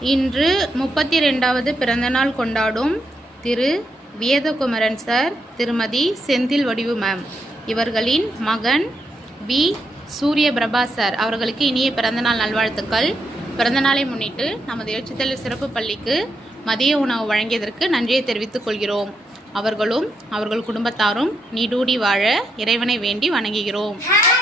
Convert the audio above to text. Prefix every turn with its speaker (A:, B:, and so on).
A: இன்று முப்பத்தி ரெண்டாவது பிறந்தநாள் கொண்டாடும் திரு வேதகுமரன் சார் திருமதி செந்தில் வடிவு மேம் இவர்களின் மகன் பி சூரிய பிரபா சார். அவர்களுக்கு இனிய பிறந்தநாள் நல்வாழ்த்துக்கள். பிறந்தநாளை முன்னிட்டு நமது எழுச்சித்தல் சிறப்பு பள்ளிக்கு மதிய உணவு வழங்கியதற்கு நன்றியை தெரிவித்துக் கொள்கிறோம். அவர்களும் அவர்கள் குடும்பத்தாரும் நீடூடி வாழ இறைவனை வேண்டி வணங்குகிறோம்.
B: Happy